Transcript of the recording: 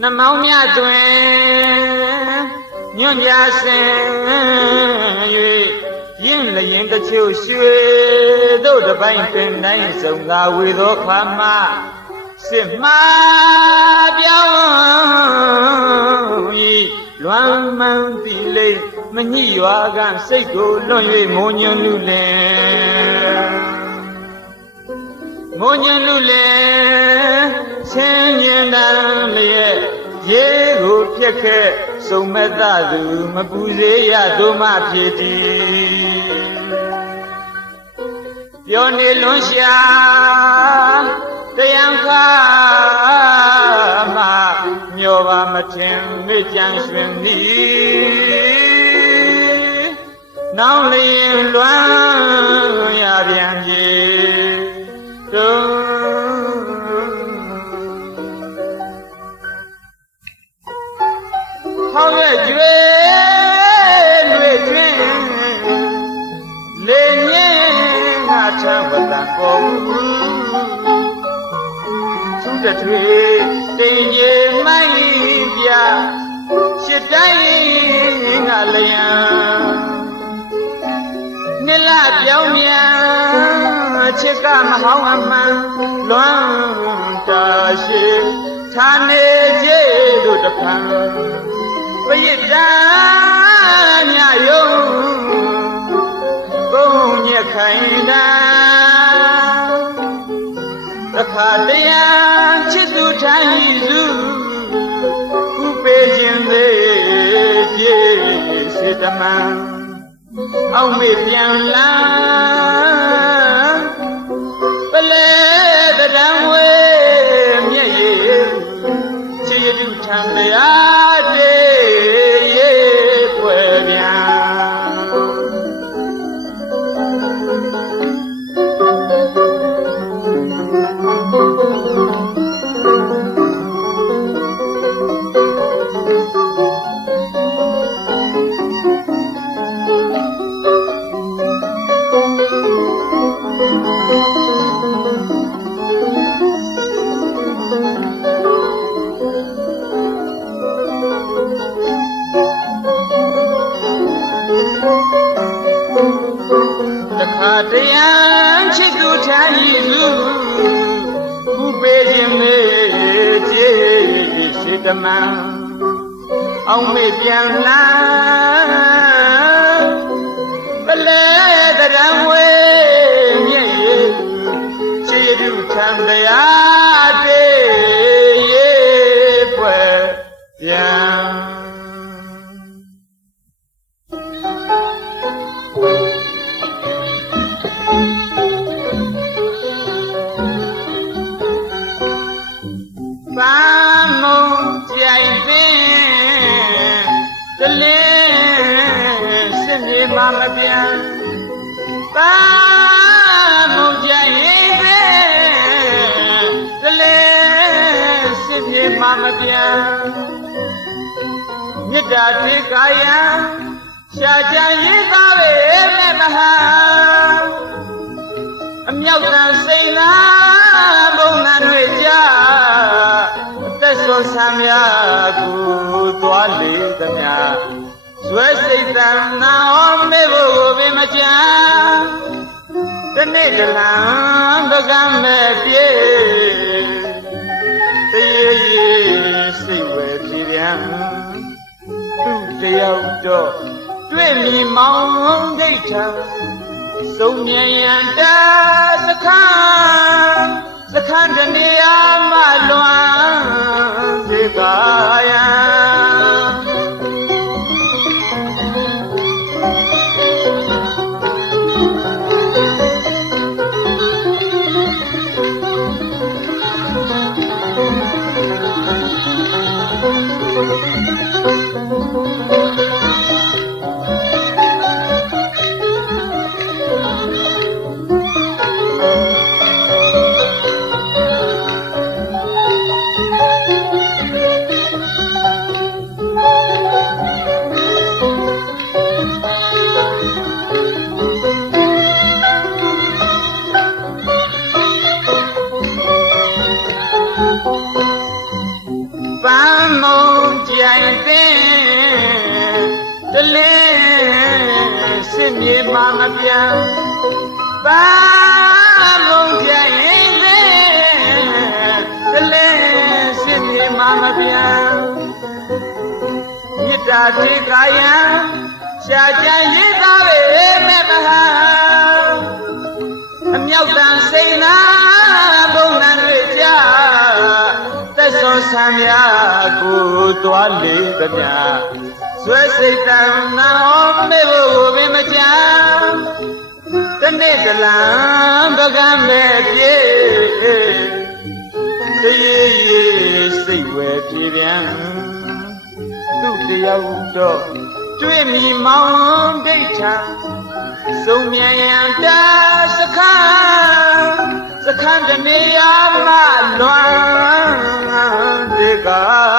နှမောင်းမြသွင်းညွန့်ပြဆင်၍ရင်းလျင်တချို့ရွှေတို့တပိုင်းပင်တိုင်းစုံသာဝေသောခါမှစစ်မှားပြောင်းဤလွမ်းမှန်တိလိမ့်မညိရွာကစိတ်ကိုလွန်၍ငိုညွန်းလူလင်မွန်ညလူလေ ဆင်းញင်တန်လျက်ရေကိုပြက်ခဲ့စုံမဲ့သသူမပူစေရတို့မဖြစ်သည်ပြောနေလွန်ရှာတရားခါမှညောပါမထင်မေ့ကြံရွှင်သည်နောင်လျင်လွမ်းရပြန်ကြီး မ်းဝတ္တပေါ်သူတထွေတိမ်ကြီးမိုင်းပြရှစ်တိုင်းငါလျံနိလပြောင်းမြန်ချစ်ကမဟောင်းအမှန်လွမ်းတာရှိဌာနေကျဲတို့တဖန်ပရစ်တန်ညယုံဘုံညက်ခိုင်တာတ ခါတရံချစ်သူထိုင်စုခုပေးခြင်းသေးပြေစေတမန်အောင်မေပြန်လာ ခါတရံချစ်သူထိုင်စုခုပေးခြင်းမေကြည်ရှိတမန်အောင်မေပြန်လာပလဲတရံဝေမြည့်ရချစ်သူထံတရားတေရေပွဲပြန် စစ်မြေမမပြန်ပန်းမုံကြိုင်ပင်ကလေးစစ်မြေမမပြန်မြတ်တာတိကာယံရှာကြရေးသားပဲမဲ့မဟာအမြောက်တန်စိန်လာဘုံနာတွေကြအသက်ဆုံးဆံများကိုသွားလေသမျှ ဇွဲစိတ်တန်နာဟောမေဖို့ကိုပင်မကြံတနေ့တလံတကံမဲ့ပြေတရေရေစိတ်ဝဲပြေပြန်သူတယောက်တော့တွေ့မိမောင်ဂိတ်ထံသုံးမြန်ရန်တာ ပန်းမုံကြိုင်ပင်တလင်းစစ်မြေမှာမပြန်ပန်းမုံကြိုင်ပင်တလင်းစစ်မြေမှာမပြန်မေတ္တာတွေကာယံရှားကြံရည်သားပဲမဲ့မဟာအမြောက်တန်စိန်နာဘုံနံ ဆံများကိုသွားလေသမျှဆွဲစိတ်တန်နာမေဖို့ပင်မကြတနေ့တလံပကံမဲ့ပြေတရေရေစိတ်ဝဲပြေပြန်သူ့တယောက်တော့တွေ့မိမောင်ဒိဋ္ဌာစုံမြန်ရန်တာစခန်းစခန်းတနေရာမှလွန် တေကပြန်